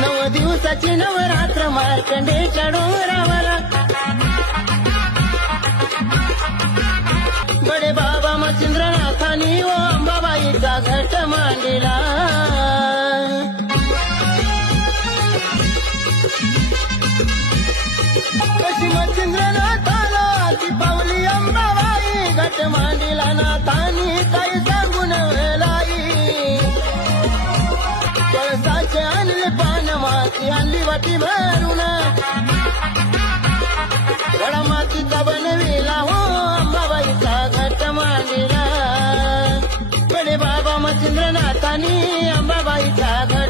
नव दिवसाची नवरात्र मार्कंडेच्या डोंगरावर बडे बाबा मच्छिंद्रनाथांनी ओ अंबाबाईचा घट मांडला कशी मच्छिंद्रनाथाला ती पावली अंबाबाई घट मांडला नाथांनी काही सांगून वेलाई कळसाचे आणले पान माती आणली वाटी भरून गडा मातीचा बनविला हो अंबाबाईचा घट मांडला बडे बाबा मच्छिंद्रनाथांनी अंबाबाईचा घट